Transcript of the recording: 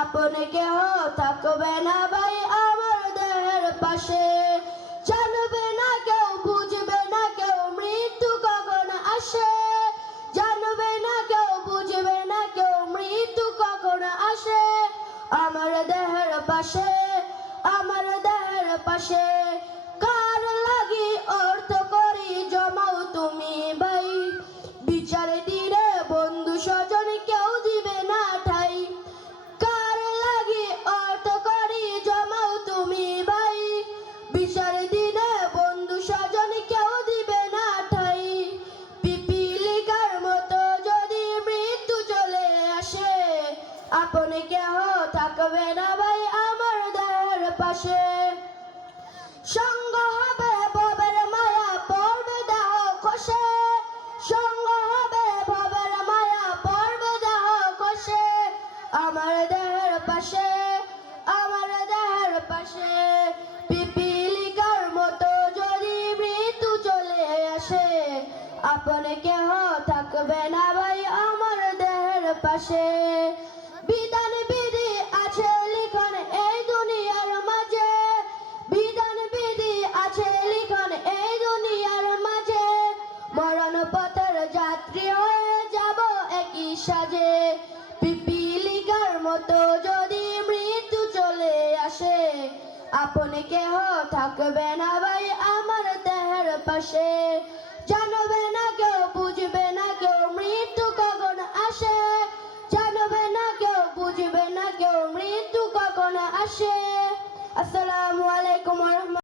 আপন কেহ থাকবে না ভাই আমার দেহের পাশে। জানবে না কেউ, বুঝবে না কেউ মৃত্যু কখন আসে। জানবে না কেউ, বুঝবে না কেউ মৃত্যু কখন আসে। আমার দেহের পাশে, আমার দেহের পাশে। কার লাগি অর্থ করি জমাও তুমি ভাই, বিচার দিনে বন্ধু স্বজন কেউ দিবে না ঠাই। কার লাগি অর্থ করি জমাও তুমি ভাই, বিচার দিনে বন্ধু স্বজন কেউ দিবে না ঠাই। পিপিলিকার মতো যদি মৃত্যু চলে আসে, আপন কেহ থাকবে না ভাই আমার দেহের পাশে। সঙ্গ হবে ভবের মায়া পড়বে দেহ খসে। সঙ্গ হবে ভবের মায়া পড়বে দেহ খসে। আমার দেহের পাশে, আমার দেহের পাশে। পিপিলিকার মতো যদি মৃত্যু চলে আসে, আপন কেহ থাকবে না ভাই আমার দেহের পাশে। বিধান বিধি আছে লিখন এই দুনিয়ার মাঝে। বিধান বিধি আছে লিখন এই দুনিয়ার মাঝে। মরণ পথের যাত্রী হয়ে যাব একই সাজে। পিপিলিকার মতো যদি মৃত্যু চলে আসে, আপন কেহ থাকবে না ভাই আমার দেহের পাশে। জানবে না কেউ, বুঝবে না কেউ মৃত্যু কখন আসে। জানবে না কেউ, বুঝবে না কেউ মৃত্যু কখন আসে। আসসালামু আলাইকুম ওয়া রাহমাতুল্লাহ।